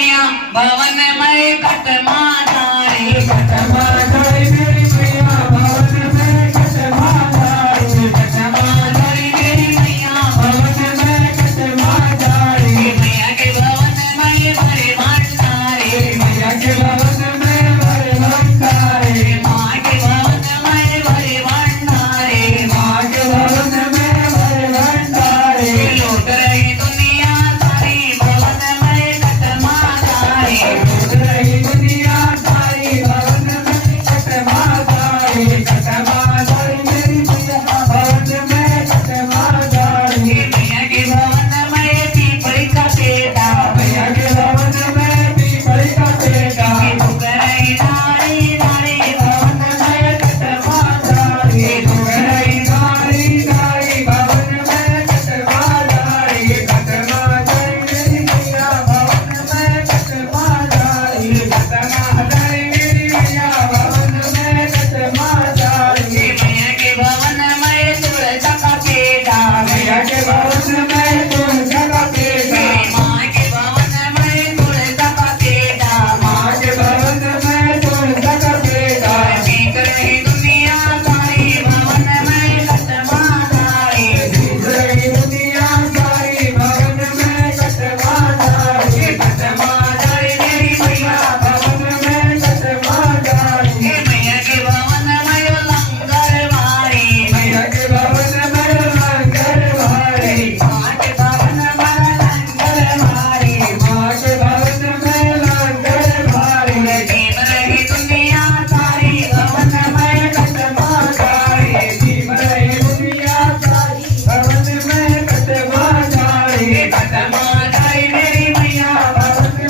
मैया भवन में कटमा जाए कटमा जाए मेरी मैया भवन में कटमा जाए कटमा जाए मेरी मैया भवन में कटमा जाए मैया के भवन में भरे भंडारे मैया के भवन में भरे भंडारे माँ के भवन में भरे भंडारे माँ के भवन में भरे भंडारे लूट रही दुनिया सारी भवन में कटमा जाए लूट रही दुनिया सारी भवन में कटमा जाए कटमा जाए मेरी मैया भवन में कटमा जाए मैया के भवन में पीपल का पेड़ा मैया के भवन में पीपल का पेड़ा लूट रही नारी नारी भवन में कटमा जाए लूट रही नारी नारी भवन में कटमा जाए कटमा जाए मेरी मैया भवन में कटमा जाए कटमा जाए मेरी मैया भवन में कटमा जाए मैया के भवन में तुलसा का पेड़ा मैया के भवन में तुलसा का पेड़ा माँ के भवन में तुलसा का पेड़ा माँ के भवन में तुलसा का पेड़ा जीत रही दुनिया सारी भवन में कटमा जाए जीत रही दुनिया सारी भवन में कटमा जाए कटमा जाए मेरी मैया भवन में कटमा जाए मैया के भवन में लंगर मारी मैया के भवन में लंगर भारी माँ के भवन में लंगर मारी माँ के भवन में लंगर भारी जीत रही दुनिया सारी भवन में कटमा जाए जीव रही दुनिया सारी भवन में कटमा जाए कटमा जाए मेरी मैया भवन में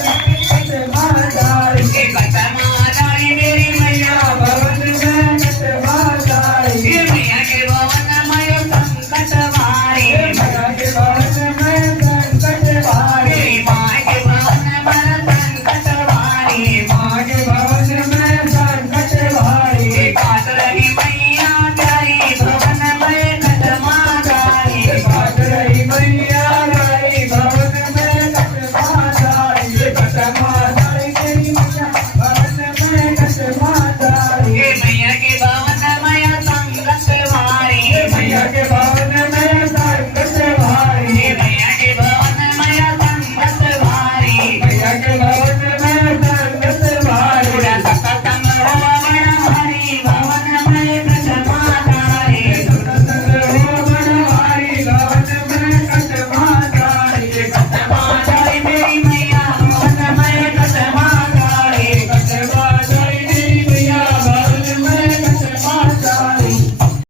कटमा जाए कटमा जाए मेरी मैया भवन में कटमा जाए मैया के भवन में संकट वारी मैया के भवन में संकट भारी माँ के भवन में संकट वारी माँ के भवन में संकट भारी काट रही मैया प्यारी भवन में कटमा जाए भाग रही मैया राई भवन में कटमा जाए कटमा जाए मेरी मैया भवन में कटमा जाए मैया के भवन में संकट वारी मैया के भवन में संकट भारी मैया के भवन में संकट वारी मैया के